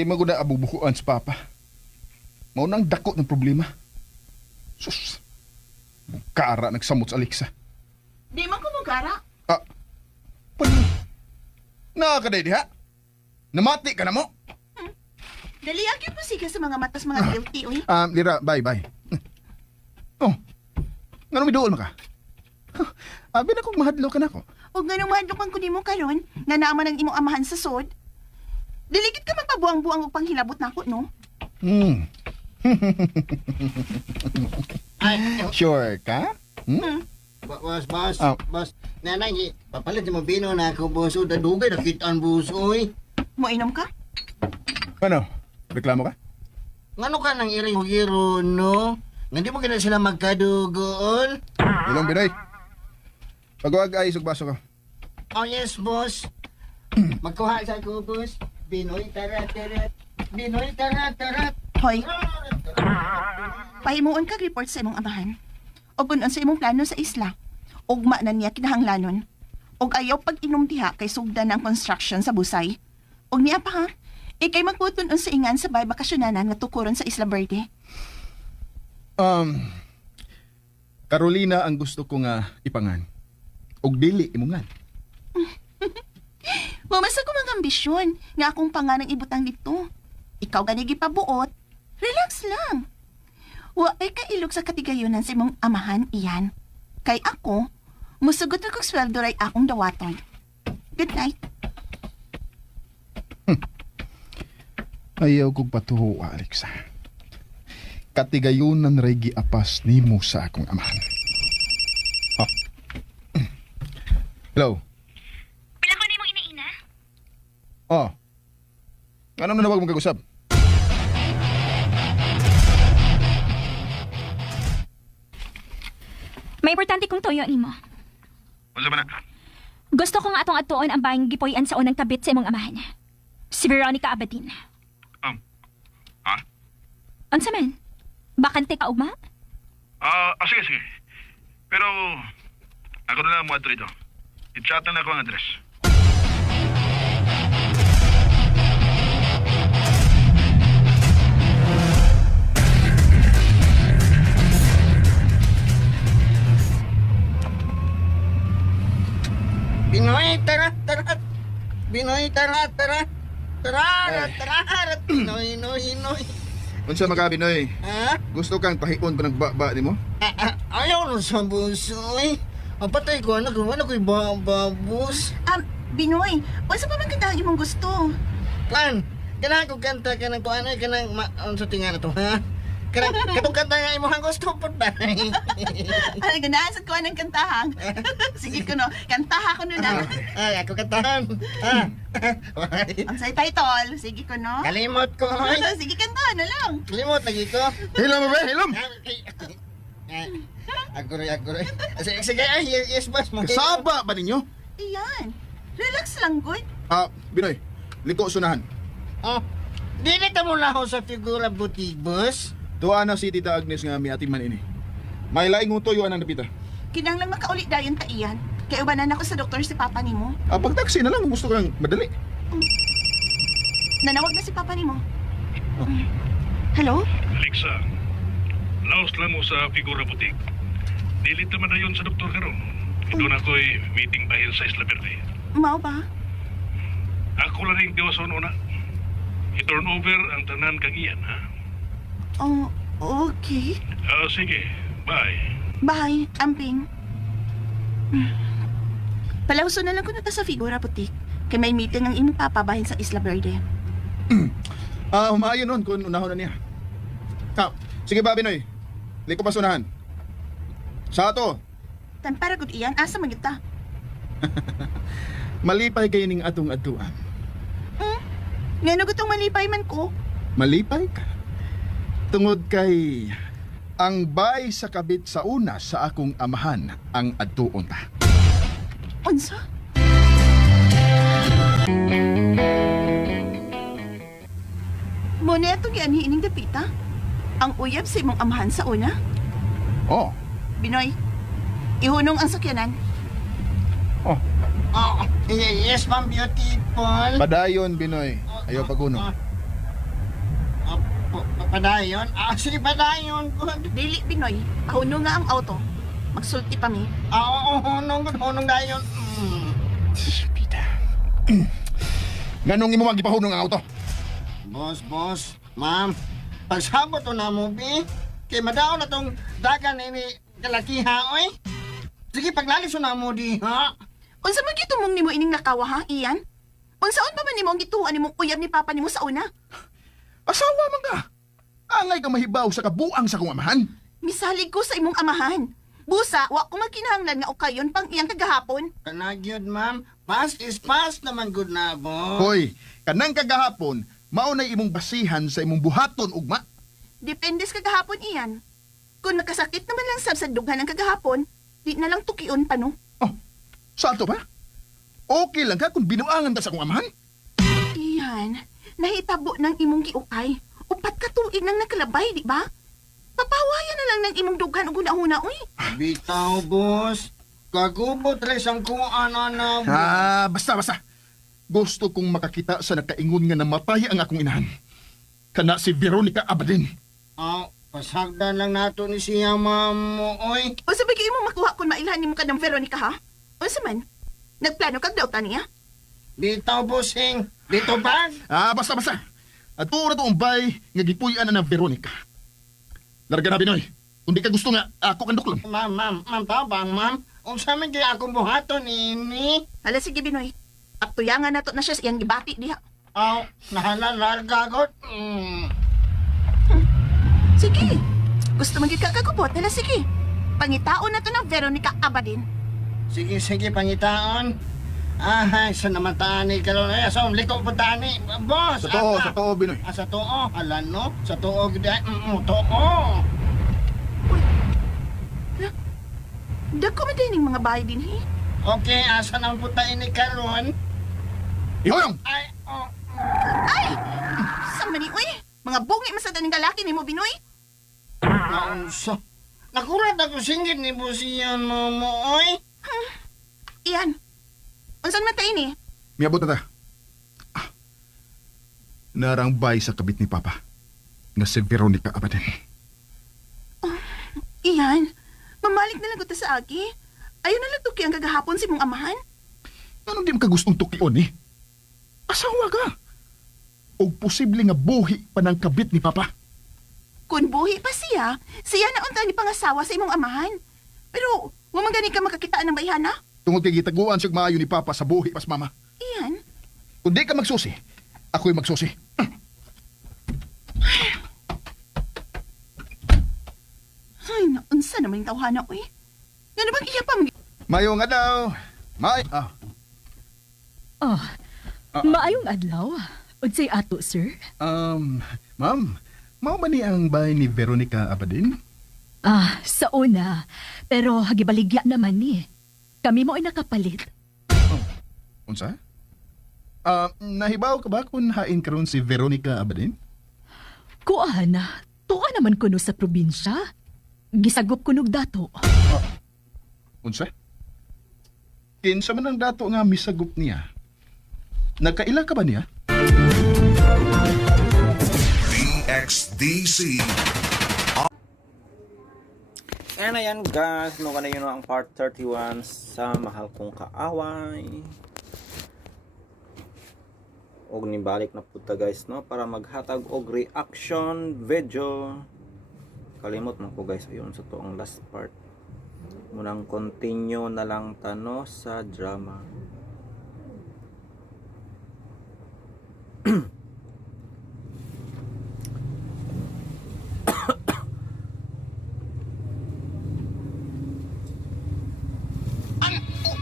Di maguna abubukuan sa papa. Maunang dako ng problema. Sus, bukara nagsamot sa Alexa. Di man ko mugara. Ah, pan... Nakakaday di ha? Namati ka na mo? Dali agyo pa siga sa mga matas mga guilty, uy. Lira, bye. Oh, nga may dool maka? Abi na kong mahadlo ka na ko. Huwag nga nung mahadlokan ko di mo karon, nga naaman ang imong amahan sa sod. Diligit ka magpabuang-buang upang hilabot na ako, no? Ay, Sure ka? boss, Oh. boss. Nanay, papalit mo bino na ako, boss. O, dadugay, nakitaan, boss, oy. Moinom ka? Ano? Reklamo ka? Ngano ka nang iring-hiro, no? Nga di mo kina sila magkadugool? Ilong Binoy. Pagwag ay sugbaso ko. Oh, yes, boss. Magkuha sa ako, boss. Binoy, tarat. Binoy, tarat. Hoy, pahimuon kag report sa imong amahan. O punon sa imong plano sa isla. Ugma na niya kinahanglanon. Og ayaw pag-inom diha kay sugdan ng construction sa busay. Og niya pa ha, ikay magputunon sa ingan sa bay bakasyonanan nga tukuron sa Isla Verde. Carolina ang gusto ko nga ipangan. Og dili imungan. Mamasa ko mga ambisyon nga akong panganang ibutang dito. Ikaw gani gipabuot. Relax lang. Wa ay kailog sa katigayonan sa imong amahan iyan. Kay ako, musugot na kong sweldo ray akong dawaton. Good night. Ayaw kong patuho, Alexa. Katigayunan ray giapas nimo sa akong amahan. Oh. Hello? Pila ko nimo ina-ina? Oh. Ano na wag mong kag-usap? May importante kong toyo nimo. Unsa man na? Gusto kong atong atuon ang bahing gipoy-an sa unang kabit sa imong amahan. Si Veronica Abadin. Ha? Unsa man? Bakante ka ugma? Sige. Pero, ako na lang mo ato dito. I-chatan na ako ang address. Binoy, tarat. Binoy, tarat. Binoy. Unsa makabinoy? Ha? Gusto kang pahion ko ng baba nimo? Ayaw nun sa busoy. Ang patay ko, anak ko'y babos. Binoy, unsa pa man kanta ang imong gusto? Kan, kanang ko kanta ka ng kuanay, kanang sa tinga na to, ha? Katong kanta nga imo ang gusto po ba? Ano ganahan sa kuha ng kantahang? Sige ko no, kantaha ko no na. Ay, ako kantahan. Ha? Ang say title, sige ko no. Kalimot ko, oy. Sige kantahan na lang. Kalimot lagi ko. Hilom ba? Hilom! Aguroy. Sige, ay, yes, boss. Kasaba ba ninyo? Iyan, relax lang, good. Binoy, liko sunahan. Oh, dili ka muna ako sa figura butig, boss. Tuwa na si Tita Agnes nga miating man ini. May laing utoy ang napita. Kinang lang makaulit dayon ta iyan. Kaya ubanan ako sa doktor si Papa nimo. Pag taxi na lang, gusto kang madali. Nanawag na si Papa nimo. Hello? Alexa, laos lang mo sa figura butik. Dilit naman na yun sa doktor karon. Doon ako'y meeting bahil sa Isla Verde. Mao ba? Ako lang rin tiwason una. I-turn over ang tanan kang iyan, ha? Oh, okay. Sige, bye. Bye, amping. Palawso na lang ko na ta sa figura putik. Kaya may meeting ang imong papa bahin sa Isla Verde. Umaayon nun kung unahon na niya. Sige ba, Binoy? Liko pa sunahan. Sa ato, Tan para gud iyan, asa magita? malipay kayo ning atong atuan. Ngano gutong malipay man ko? Malipay ka. Tungod kay ang bay sa kabit sa una sa akong amahan ang adtuon ta. Unsa? Muna itong gianhiining dapita? Ang uyab sa imong amahan sa una? Oh, Binoy, ihunong ang sakyanan. oh. Oh, yes, ma'am, beautiful. Padayon, Binoy. Ayaw paguno. Padayon? Ah, sige, padayon. Dili, Binoy. Ahuno nga ang auto. Magsulti pa mi. Oo, hunong dayon. Pita. Ganong imo magipahunong ang auto? Boss, ma'am. Pagsabot to na mo, bi. Kay madaw na tong dagan ini kalakiha, oy. Sige, paglalis na mo di, ha? Unsa man gito mong nimo ining nakawa ha, Ian? Unsaon pa man nimo ang gituan nimong uyab ni papa nimo sa una? Asawa man ka. Angay ka mahibaw sa kabuang sa kong amahan. Misalig ko sa imong amahan. Busa, wa ko magkinahanglan nga ukayon pang iyang kagahapon. Kanagyod, ma'am. Past is past naman good na, boss. Hoy, kanang kagahapon, maunay imong basihan sa imong buhaton ugma. Depende sa kagahapon, Ian. Kung nakasakit naman lang sab sa dughan ng kagahapon, di na lang tukion pa no. Oh, sa ato ba? Okay lang ka kung binuangan ta sa kong amahan? Iyan, nahitabo ng imong giukay. Upat ka tuig nang nakalabay, di ba? Papawayan na lang ng imong dughan o guna-huna, uy. Bitaw, boss. Kagubot rin sang kuan na, boss. Basta. Gusto kong makakita sa nakaingon nga namatay ang akong inahan. Kana si Veronica Abadin. Pasagdan lang nato ni siya, ma'am mo, oy. O sa bigay mo makuha kung mailhan mo ka ng Veronica, ha? O sa man, nagplano kag daw taniya? Bitaw, bossing. Dito ba? Basta. At tuwa na to umbay nga gipuy-an na ng Veronica. Larga na, Binoy. Kung di ka gusto nga, ako kanduklon. Ma'am, tabang, ma'am. Unsa man kaya akong buhaton ini? Hala, sige, Binoy. At tuyangan na to na siya sa iyang gibati diha. Nahalarga got. Sige. Gusto magiging kakagubot. Hala, sige. Pangitaon na to ng Veronica Abadin. Sige, pangitaon. Sa naman tani ka lang. So, liko po tani. Boss! Sa too, Binoy. Sa too. Alam no? Sa too. Too. Dako man din mga bahay din, he. Okay, asa nang puta ini karon? Ihoyong! Ay! Sa mani, uy. Mga bungi masada ng galaki ni mo, Binoy. Naunsa. Nakurat ako singgit ni Busiyan mo, oy. Iyan. Unsan man tayo ni? Miabot na ta. Narangbay sa kabit ni Papa na si Veronica Abadin. Iyan. Mamalik na lang ko ta sa agi. Ayaw na lang tuki ang kagahapon si mong amahan. Anong di mo ka gustong tukion eh? Asawa ka. O posible nga buhi pa ng kabit ni Papa. Kung buhi pa siya na unta ni pangasawa sa imong amahan. Pero, wamang gani ka makakitaan ng bayhana? Tungod kay gitaguan siya maayo ni Papa sa buhi pas Mama. Iyan. Kung di ka magsusi, ako'y magsusi. Ay, naunsa naman yung tawhana, uy. Nga na bang iya pa Mayo nga daw. Maayong adlaw. Unsay ato, sir? Ma'am, mao ba ni ang bahay ni Veronica Abadin? Sa una. Pero hagibaligya naman ni. Kami mo ay nakapalit. Unsa? Nahibaw ka ba kung hain karon si Veronica Abadin? Kuan, tuwa naman kuno sa probinsya. Gisagop kunog dato. Unsa? Kinsa man ang dato nga misagup niya? Nagkaila ka ba niya? DXDC. And ayan guys, no ka na yun ang part 31 sa Mahal Kong Kaaway. Og nibalik na puta guys, no, para maghatag og reaction video. Kalimot man ko guys, ayun sa to ang last part. Munang continue na lang tano sa drama.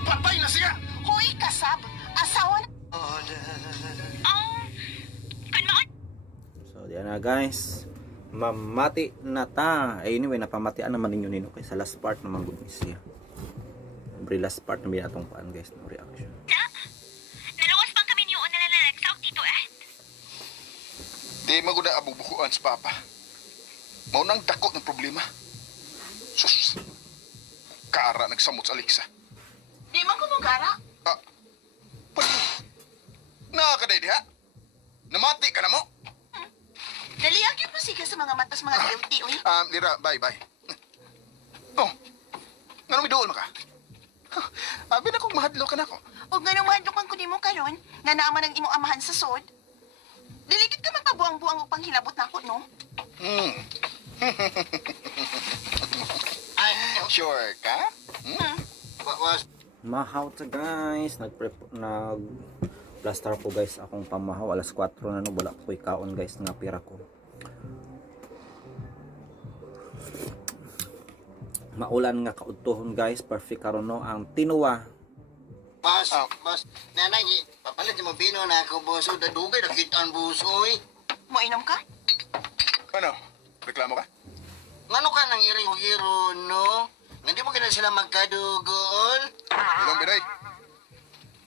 Patay na siya! Hoy, kasab! Asawa na... So diyan na guys, mamati na ta. Anyway, napamatian naman ninyo nino kay sa last part naman good siya. Every last part na binatong paan guys no reaction. Nalawas pang kami niyo na nalalagsaw, Tito Ed. Di maguna abubukuan sa Papa. Maunang dako ng problema. Sus! Kara nagsamot sa Alexa. Di man kumugara. Nakakaday diha? Namati ka na mo? Daliag yung pasika sa mga sa mga guilty, uy. Lira, bye. Oh, nga may dool maka? Abi na kong mahadlo ka na ko. O nga nung mahadlukan ko nimo karon, nga naman ang imong amahan sa sod. Diligid ka magpabuang-buang upang hilabot na ako, no? Ay, Sure ka? was Mahaw ta guys, nag plaster po guys akong pamahaw, alas 4 na no, wala ko kaon guys nga pira ko. Maulan nga kaudtohon guys, perfect karon no ang tinuwa. boss, boss. Nanay, papalit mo bino na ako, boss. O, dadugay, nakita ang boss, oy. Mo inom ka? Ano? Reklamo ka? Ngano ka nang iro-iro, no? Hindi mo kina sila magkadugol? Ilong biray.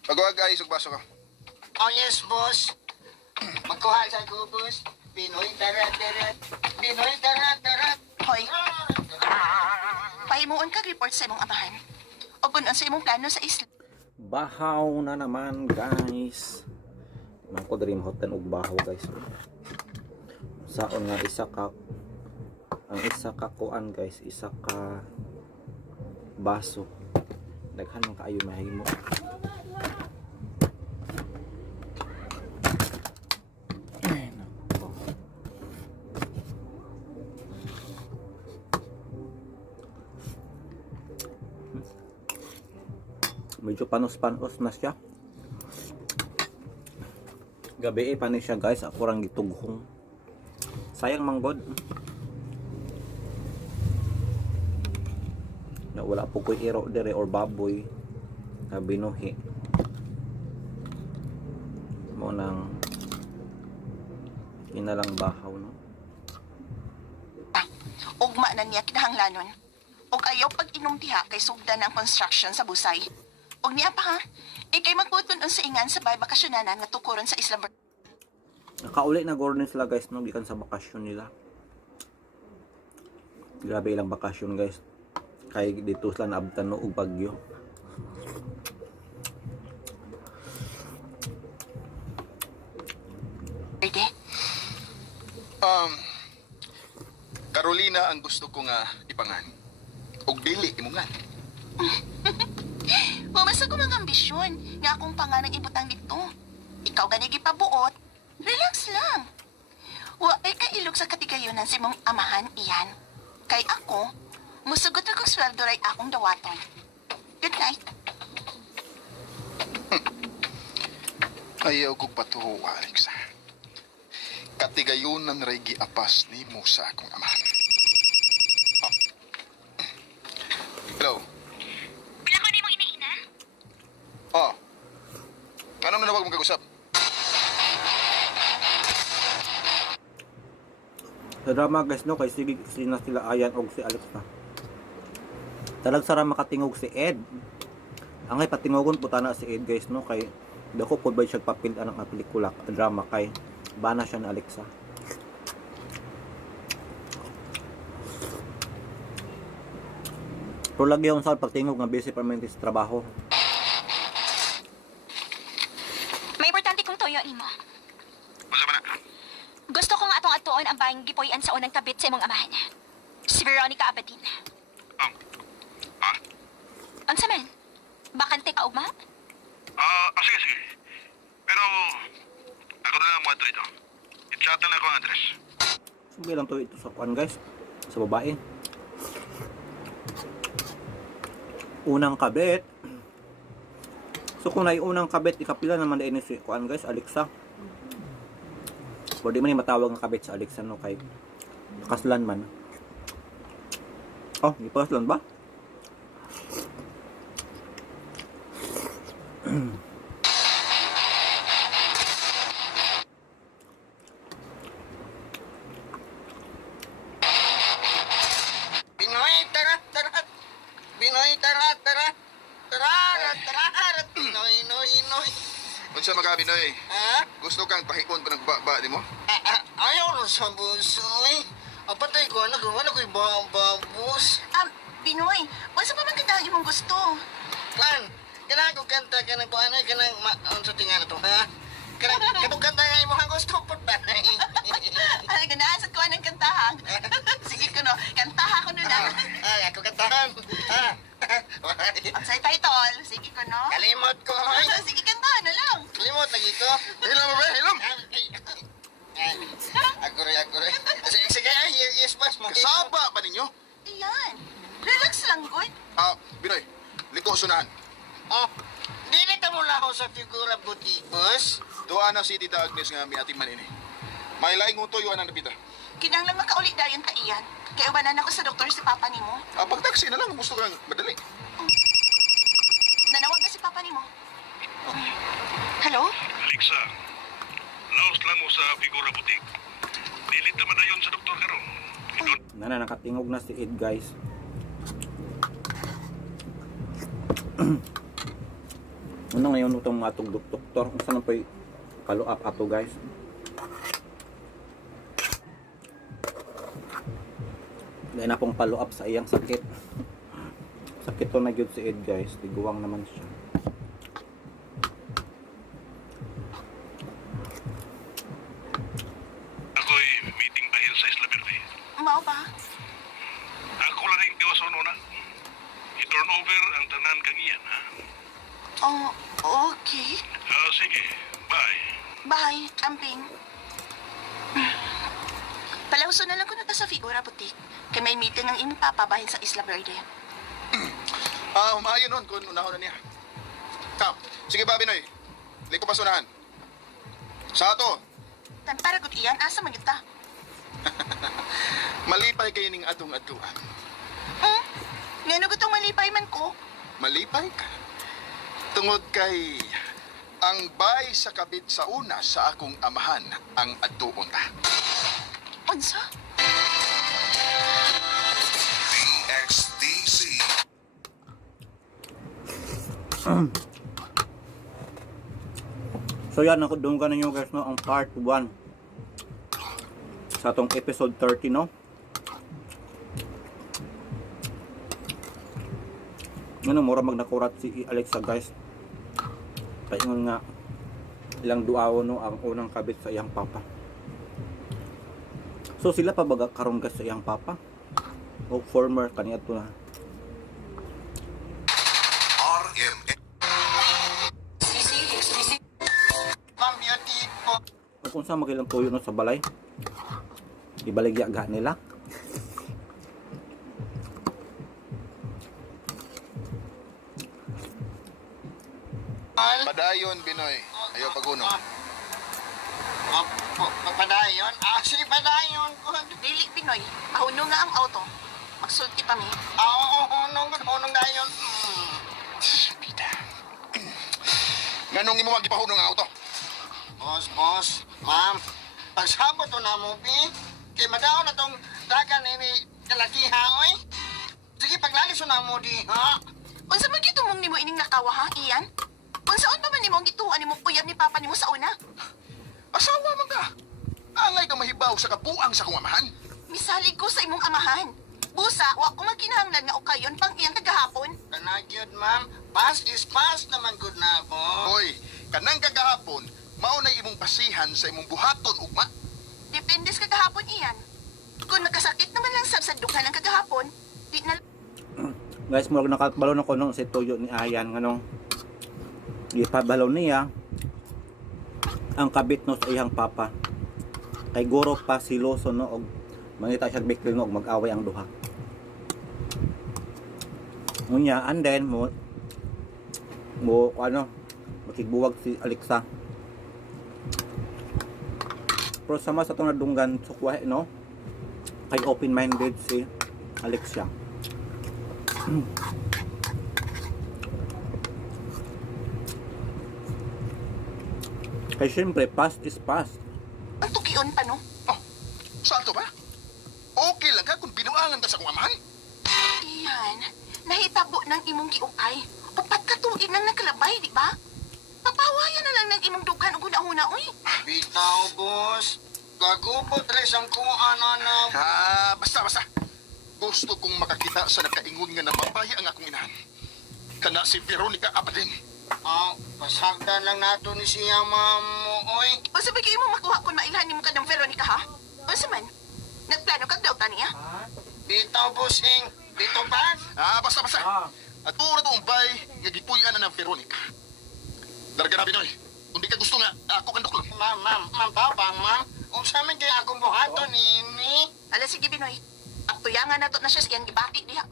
Pagawag ayos og baso ka. Oh, yes, boss. Magkuha sa ko, boss. Pinoy, tarat. Pinoy, tarat. Hoy, pahimuon ka report sa imong amahan. O kunon sa imong plano sa isla. Bahaw na naman guys. Man ko dream hotel og bahaw guys. Saon nga isa ka kuan guys, isa ka baso. Daghan man kaayo mahimo. Ay, nako. Medyo panos-panos na siya. Gabi pa ni siya guys, ako rang gitughong. Sayang manggod. Na wala po ko'y iro dire or baboy na binuhi. Mo nang inalang bahaw no. Ugma na niya kinahanglanon. Og ayaw pag-inom diha kay sugdan ang construction sa busay. Og niya pa ha, ikay magputon sa ingan sa bay bakasyonanan nga tukuron sa Isla Nakauli na gordon sila guys no, gikan sa bakasyon nila. Grabe ilang bakasyon guys. Kay dito sila naabtan no og bagyo. Verde. Carolina ang gusto ko nga ipangan. Og dili imungan. Mamasa ko mga ambisyon nga akong panganang ibutang dito. Ikaw gani gipabuot. Relax lang. Wa ay kailog sa katigayonan sa imong amahan iyan. Kay ako, musugot akong sweldo ray akong dawaton. Good night. Ayaw kong patuho, Alexa. Katigayunan ray giapas ni mo sa akong amahan. Oh. Hello? Pila ko ni mong iniina? Oh. Anong nanawag mong kag-usap? Sa drama guys no, kay sige sina sila Ayan og si Alex na. Talag sara makatingog si Ed. Angay patingogon puta na si Ed guys no, kay dako pud ba siya papil anang pelikula drama kay bana siya ni Alexa. Pero lagi yung sa pagtingog nga busy pa man sa trabaho. May importante kong toyo nimo. Masa ba na? Gusto kong atong atuon ang bayang gipoyan sa unang kabit sa imong amahan. Si Veronica Abadin. Unsa man? Bakante ka ugma? Sige. Pero, ako na lang mo ito dito. I-chatan na ako ang address. Sige lang to ito sa kuan guys, sa babae. Unang kabit. So kung na unang kabit, ikapila naman na si kuan guys, Alexa. Pwede man yung matawag ng kabit sa Alexa no, kay kaslan man. Oh, di paslan ba? Pinoy, tarat. Pinoy, tarat. Pinoy, noy. Unsa magabi noy? Ha? Gusto kang pahikon pa ng baba ni mo? Ayaw na sa busoy. Apatay ko, nagawa na ko'y babos. Binoy, unsa pa man kita imong gusto? Kan, kanang ko kanta, kanang ko anay, kanang sa tinga na to, ha? Kanang kanta nga imo ang gusto po, tanay. Ay, ganaan sa kuha ng kantahang. sunahan. Oh, dili ta mo laho sa figura buti, boss. Tuwa na si Tita Agnes nga mi ating man ini. May laing utoy na napita. Kinanglan makauli dayon ka iyan. Kaya ubanan ako sa doktor si Papa nimo. Pag taxi na lang, gusto kang madali. Nanawag na si Papa nimo. Hello? Alexa, laos lang mo sa figura butik. Dilit naman na yun sa doktor karon. Nana, nakatingog na si Ed, guys. Ano ngayon itong atong doktor? Kung saan po follow up ato, guys? Dahil na pong follow up sa iyang sakit. Sakit to na gyud si Ed, guys. Tiguwang naman siya. Ako'y meeting bahin sa Isla Verde. Mao ba? Ako lang yung tiwason una. I-turn over ang tanan kang iyan, ha? Oh, okay. Sige, bye. Bye, Amping. Palawso na lang ko na ta sa figura butik. Kay may meeting ang imong papa bahin sa Isla Verde. Humayo nun kung unahon na niya. Kam, sige ba, Binoy? Liko pa sunahan. Sa ato, Tan para gud iyan asa man kita. malipay kayo ning atong atuan. Ngano gutong malipay man ko? Malipay ka. Tungod kay ang bay sa kabit sa una sa akong amahan ang atuon ta. Unsa? XDC. So yan, nakudunggan ninyo guys, no, ang part 1 sa atong episode 30, no. Ano, mura magnakurat si Alexa, guys. Paingon nga ilang duawo, no, ang unang kabit sa iyang papa. So sila pa baga karon guys sa iyang papa o former kaniya to na. Ma'am, beauty po. Kung saan magilang tuyo, no, sa balay, ibaligya ga nila. Padayon, Binoy. Ayaw paguno. Padayon? Sige, padayon ko. Dili Pinoy. Mahuno nga ang auto. Magsulti pa mi. Hunong dayon. Pita. Ganong imo magipahunong ang auto? Boss, ma'am. Pagsabot to na mo, Bi. Kay madaw na tong dagan ini kalakiha, oy. Sige, paglalis na mo, di, ha? Unsa man gito mong nimo ining nakawa ha, iyan? Unsaon pa man nimo ang gituan nimo uyab ni Papa nimo sa una? Asawa man ka. Angay ka mahibaw sa kabuang sa kong amahan. Misalig ko sa imong amahan. Busa, wa ko magkinahanglan nga ukayon pang iyang kagahapon. Kanagyod, ma'am. Past is past naman good na po. Hoy, kanang kagahapon, mao na imong pasihan sa imong buhaton ugma. Depende sa kagahapon iyan. Kung nagkasakit naman lang sa dughan ng kagahapon, di na Guys, murag nakabalo na ko nung si tuyo ni Ayan nganong ipabalaw niya ang kabit no sa iyang papa. Kay guro pa siloso, no, og mangita siya bikil, no, og mag-away ang duha. Ngunya, and then mo makigbuwag si Alexa. Pero sama sa itong nadunggan sukwahe, no, kay open-minded si Alexa. Kaya syempre, past is past. ang tugion pa no. Oh, saan to ba? Okay lang ka kung binuangan ka sa kong amahan. Iyan, nahitabo ng imong giukay. Upat ka tuig nang nagkalabay, di ba? Papawayan na lang ng imong dughan ug una-una, uy. Bitaw, boss. Gagubot res ang kung ano na. Basta. Gusto kong makakita sa nakaingon nga napapaya ang akong inahan. Kana si Veronica Apadin. Pasagdan lang nato ni siya, ma'am, oy. O sabi kayo mo makuha kung mailhan ni mo ka ng Veronica, ha? O saman, nagplano kag daw taniya? Bitaw, bossing. Dito pa? Basta. At ura to umbay, nga gipuyan na ng Veronica. Darga na, Binoy. Kung di ka gusto nga, ako kandok lang. Ma'am, babang, ma'am. Kung sa amin kayo akong buhaton, ini. Ala, sige, Binoy. Aktuyangan na to na siya sa iyang gibati diha.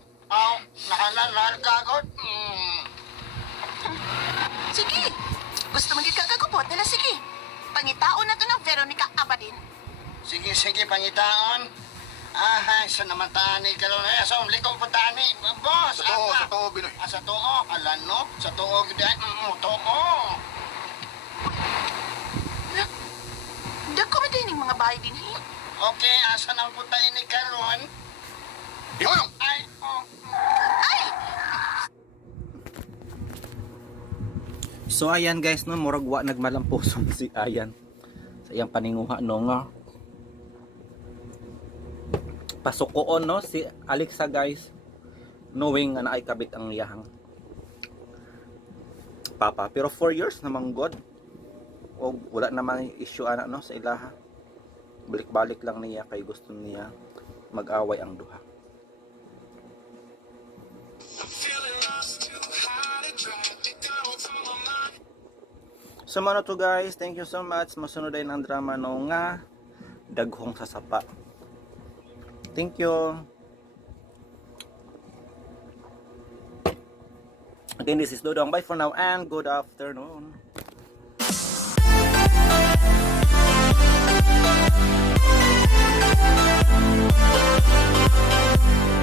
Nakalalal ka ako. Sige. Gusto mo kagubot nila, sige. Pangitaon na to ng Veronica Abadin. Sige, sige, pangitaon. Sa naman tani ka ron. Sa likong po tani. Boss, Sa too, Binoy. Sa too, ala no? Sa too, gid too. Dako man din yung mga bahay din, eh. Okay, asa nang punta ini karon? Ihoyong! Ay, oh. So ayan guys no, murag wa nagmalamposon si Ayan sa iyang paninguha no nga pasukoon no si Alexa guys, knowing nga naay kabit ang iyahang papa, pero 4 years namang god o wala namang issue ana no sa ilaha, balik-balik lang niya kay gusto niya mag-away ang duha. So mano to guys, thank you so much. Masunod ay ang drama no nga daghong sa sapa. Thank you. Again, this is Dodong. Bye for now and good afternoon.